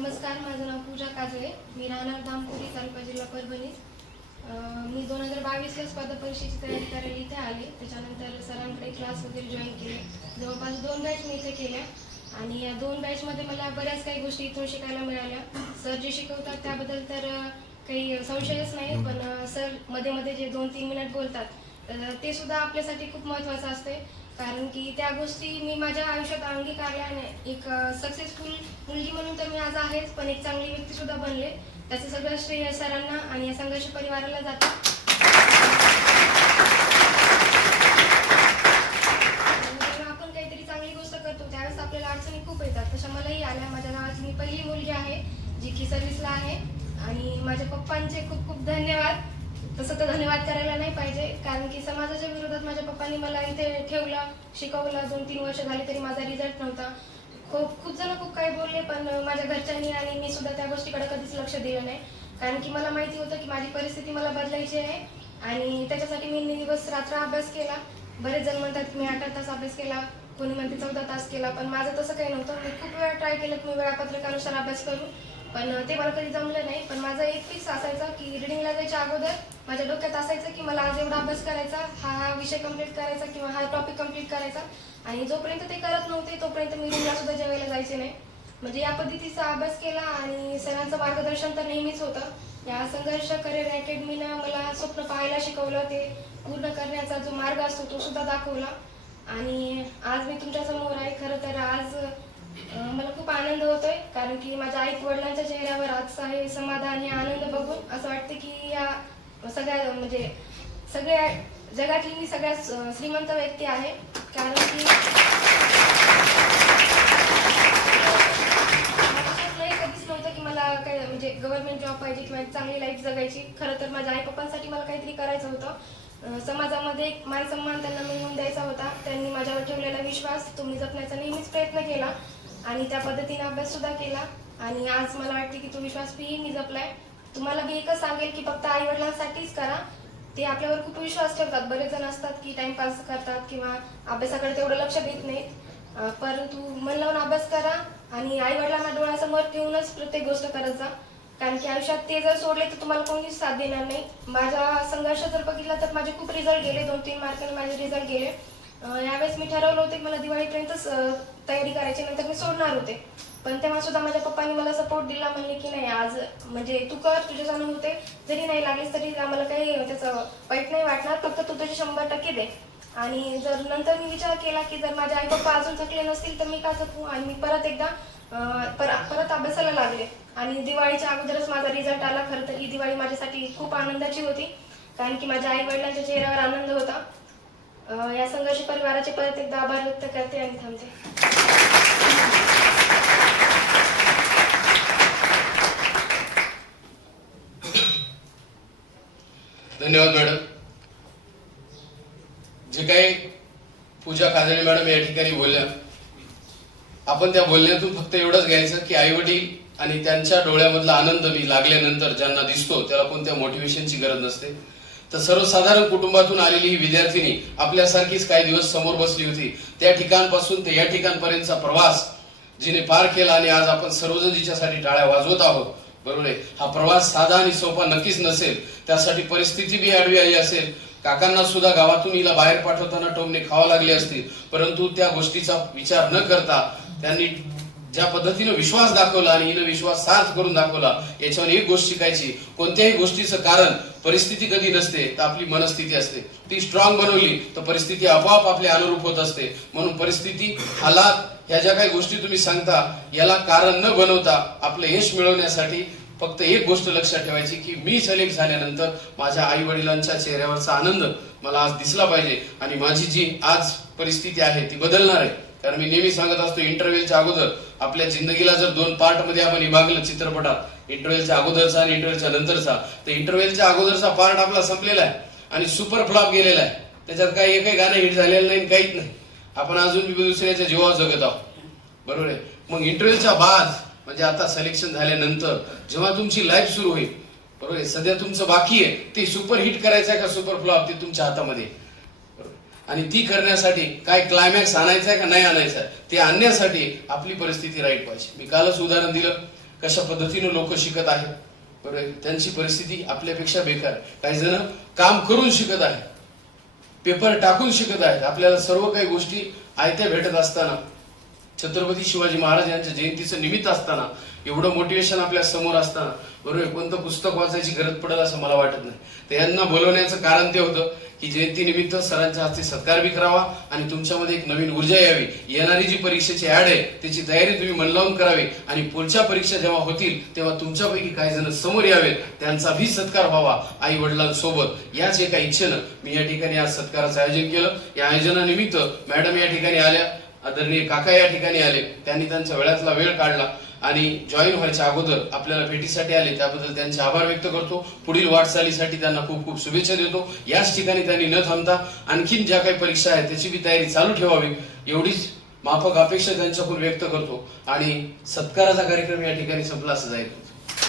नमस्कार माझं नाव पूजा काजळे. मी राहणार दामपुरी तालुका जिल्हा परभणी. मी दोन हजार बावीसला स्पर्धा परीक्षेची तयारी करायला इथे आले. त्याच्यानंतर सरांकडे क्लास वगैरे जॉईन केले. जवळपास दोन बॅच मी इथे केल्या. आणि या दोन बॅचमध्ये मला बऱ्याच काही गोष्टी इथून शिकायला मिळाल्या. सर जे शिकवतात त्याबद्दल तर काही संशयच नाही. पण सरमध्ये मध्ये जे दोन तीन मिनिट बोलतात तर ते सुद्धा आपल्यासाठी खूप महत्त्वाचं असते कारण की त्या गोष्टी मी माझ्या आयुष्यात अंगीकारल्या एक सक्सेसफुल मुलगी म्हणून तर मी आज आहेच पण एक चांगली व्यक्ती सुद्धा बनले. त्याचं सगळं श्रेय सरांना आणि या संघर्ष परिवाराला जातं. आपण काहीतरी चांगली गोष्ट करतो. त्यावेळेस आपल्याला अडचणी खूप येतात. तशा मलाही आल्या. माझ्या नावाची मी पहिली मुलगी आहे जी की सर्व्हिसला आहे. आणि माझ्या पप्पांचे खूप खूप धन्यवाद. तसं तर धन्यवाद करायला नाही पाहिजे कारण की समाजाच्या विरुद्ध माझ्या पप्पांनी मला इथे ठेवलं शिकवलं. दोन तीन वर्ष झाली तरी माझा रिझल्ट नव्हता. खूप खूप जण खूप काही बोलले पण माझ्या घरच्यांनी आणि मी सुद्धा त्या गोष्टीकडे कधीच लक्ष दिलं नाही. कारण की मला माहिती होतं की माझी परिस्थिती मला बदलायची आहे. आणि त्याच्यासाठी मी दिवस रात्र अभ्यास केला. बरेच जण म्हणतात की मी अठरा तास अभ्यास केला. कोणी म्हणते चौदा तास केला. पण माझं तसं काही नव्हतं. मी खूप वेळा ट्राय केलं की मी वेळापत्रकानुसार अभ्यास करू पण ते मला कधी जमलं नाही. पण माझा एक फिक्स असायचा की रिडिंगला जायच्या अगोदर माझ्या डोक्यात असायचं की मला आज एवढा अभ्यास करायचा हा हा विषय कंप्लीट करायचा किंवा हा टॉपिक कंप्लीट करायचा. आणि जोपर्यंत ते करत नव्हते तोपर्यंत मी रिडिंगला सुद्धा जेवायला जायचे नाही. म्हणजे या पद्धतीचा अभ्यास केला आणि सरांचं मार्गदर्शन तर नेहमीच होतं. या संघर्ष करिअर अकॅडमीनं मला स्वप्न पाहायला शिकवलं ते पूर्ण करण्याचा जो मार्ग असतो तो सुद्धा दाखवला. आणि आज मी तुमच्यासमोर आहे. खरं तर आज अं, मला खूप आनंद होतोय कारण की माझ्या आई वडिलांच्या चेहऱ्यावर आज आहे समाधान हे आनंद बघून असं वाटतं की या सगळ्या म्हणजे सगळ्या जगातली मी सगळ्यात अं, श्रीमंत व्यक्ती आहे. कारण की मला स्वप्न कधीच नव्हतं की मला काय म्हणजे गव्हर्नमेंट जॉब पाहिजे किंवा एक चांगली लाईफ जगायची. खरं तर माझ्या आई पप्पांसाठी मला काहीतरी करायचं होतं. अं, समाजामध्ये एक मान सन्मान त्यांना मिळवून द्यायचा होता. त्यांनी माझ्यावर ठेवलेला विश्वास तुम्ही जपण्याचा नेहमीच प्रयत्न केला. आणि त्या पद्धतीने अभ्यास सुद्धा केला. आणि आज मला वाटते की तो विश्वास मी मी जपलाय. तुम्हाला मी एकच सांगेल की फक्त आई वडिलांसाठीच करा. ते आपल्यावर खूप विश्वास ठेवतात. बरेच जण असतात की टाइमपास करतात किंवा अभ्यासाकडे तेवढं लक्ष देत नाहीत. परंतु मन लावून अभ्यास करा आणि आई वडिलांना डोळ्यासमोर ठेवूनच प्रत्येक गोष्ट करत जा. कारण की आयुष्यात ते जर सोडले तर तुम्हाला कोणीच साथ देणार नाही. माझा संघर्ष जर बघितला तर माझे खूप रिझल्ट गेले. दोन तीन मार्काने माझे रिझल्ट गेले. यावेळेस मी ठरवलं होतं की मला दिवाळीपर्यंतच तयारी करायची नंतर मी सोडणार होते. पण तेव्हा सुद्धा माझ्या पप्पांनी मला सपोर्ट दिला म्हणले की नाही आज म्हणजे तू कर तुझे जाणून होते जरी नाही लागेल तरी आम्हाला काही त्याचं वाईट नाही वाटणार फक्त तू तुझे शंभर टक्के दे. आणि जर नंतर मी विचार केला की जर माझे आई पप्पा अजून थकले नसतील तर मी का थकू? आणि मी परत एकदा पर- परत अभ्यासाला लागले. आणि दिवाळीच्या अगोदरच माझा रिझल्ट आला खरं तर ही दिवाळी माझ्यासाठी खूप आनंदाची होती. कारण की माझ्या आई वडिलांच्या चेहऱ्यावर आनंद होता. या संघर्ष परिवाराचे परत एकदा आभार व्यक्त करते आणि थांबते. धन्यवाद मॅडम. जे काही पूजा काजळे मॅडम या ठिकाणी बोलल्या आपण त्या बोलण्यातून फक्त एवढंच घ्यायचं की आई वडील आणि त्यांच्या डोळ्यामधला आनंद मी लागल्यानंतर ज्यांना दिसतो त्याला कोणत्या मोटिवेशनची गरज नसते. तर सर्वसाधारण कुटुंबातून आलेली ही विद्यार्थिनी आपल्यासारखीच काही दिवस समोर बसली होती. त्या ठिकाणपासून ते या ठिकाणपर्यंतचा प्रवास जिने पार केला आणि आज आपण सर्वजण तिच्यासाठी टाळ्या वाजवत आहोत. बरोबर आहे? हा प्रवास साधा आणि सोपा नक्कीच नसेल. त्यासाठी परिस्थिती बी आडवी आली असेल. काकांना सुद्धा गावातून हिला बाहेर पाठवताना टोमणे खावा लागले असतील परंतु त्या गोष्टीचा विचार न करता त्यांनी ज्या पद्धतीनं विश्वास दाखवला आणि हिनं विश्वास सार्थ करून दाखवला याच्यावर एक गोष्ट शिकायची. कोणत्याही गोष्टीचं कारण परिस्थिती कधी नसते तर आपली मनस्थिती असते. ती स्ट्रॉंग बनवली तर परिस्थिती आपोआप आपल्या अनुरूप होत असते. म्हणून परिस्थिती हालात ह्या ज्या काही गोष्टी तुम्ही सांगता याला कारण न बनवता आपलं यश मिळवण्यासाठी फक्त एक गोष्ट लक्षात ठेवायची की मी सलेक्ट झाल्यानंतर माझ्या आई वडिलांच्या चेहऱ्यावरचा आनंद मला आज दिसला पाहिजे. आणि माझी जी आज परिस्थिती आहे ती बदलणार आहे. कारण मी नेहमी सांगत असतो इंटरव्ह्यूच्या अगोदर आपल्या जिंदगीला जर दोन पार्टमध्ये आपण विभागलं चित्रपटात इंटरव्ह्यूच्या अगोदरचा आणि इंटरव्ह्यूच्या नंतरचा तर इंटरव्ह्यूच्या अगोदरचा पार्ट आपला संपलेला आहे आणि सुपर फ्लॉप गेलेला आहे. त्याच्यात काही एकही गाणं हिट झालेलं नाही काहीच नाही. आपण अजून दुसऱ्याच्या जीवावर जगत आहोत. बरोबर आहे? मग इंटरव्ह्यूच्या बाद म्हणजे आता सिलेक्शन झाल्यानंतर जेव्हा तुमची लाईफ सुरू होईल बरोबर आहे? सध्या तुमचं बाकी आहे. ते सुपर हिट करायचं आहे का सुपर फ्लॉप ते तुमच्या हातामध्ये. आहे. आणि ती करण्यासाठी काय क्लायमॅक्स आणायचा आहे का नाही आणायचा आहे ते आणण्यासाठी आपली परिस्थिती राईट पाहिजे. मी कालच उदाहरण दिलं कशा पद्धतीनं लोक शिकत आहेत. बरोबर त्यांची परिस्थिती आपल्यापेक्षा बेकार काही जण काम करून शिकत आहेत पेपर टाकून शिकत आहेत. आपल्याला सर्व काही गोष्टी आयत्या भेटत असताना छत्रपती शिवाजी महाराज यांच्या जयंतीचं निमित्त असताना एवढं मोटिवेशन आपल्यासमोर असताना बरोबर कोणतं पुस्तक वाचायची गरज पडेल असं मला वाटत नाही. तर यांना बोलवण्याचं कारण ते होतं. की जयंती निमित्त सरांच्या हस्ते सत्कार बी करावा आणि तुमच्यामध्ये एक नवीन ऊर्जा यावी. येणारी जी परीक्षेची ऍड आहे त्याची तयारी तुम्ही मन लावून करावी. आणि पुढच्या परीक्षा जेव्हा होतील तेव्हा तुमच्यापैकी काही जण समोर यावेत. त्यांचा भी सत्कार व्हावा आई वडिलांसोबत याच एका इच्छेनं मी या ठिकाणी आज सत्काराचं आयोजन केलं. या आयोजनानिमित्त मॅडम या ठिकाणी आल्या आदरणीय काका या ठिकाणी आले. त्यांनी त्यांच्या वेळातला वेळ काढला. आणि जॉईन व्हायच्या अगोदर आपल्याला भेटीसाठी आले त्याबद्दल त्यांचे आभार व्यक्त करतो. पुढील वाटचालीसाठी त्यांना खूप खूप शुभेच्छा देतो. याच ठिकाणी त्यांनी न थांबता आणखीन ज्या काही परीक्षा आहेत त्याची बी तयारी चालू ठेवावी एवढीच माफक अपेक्षा त्यांच्याकडून व्यक्त करतो. आणि सत्काराचा कार्यक्रम या ठिकाणी संपला असं जाईल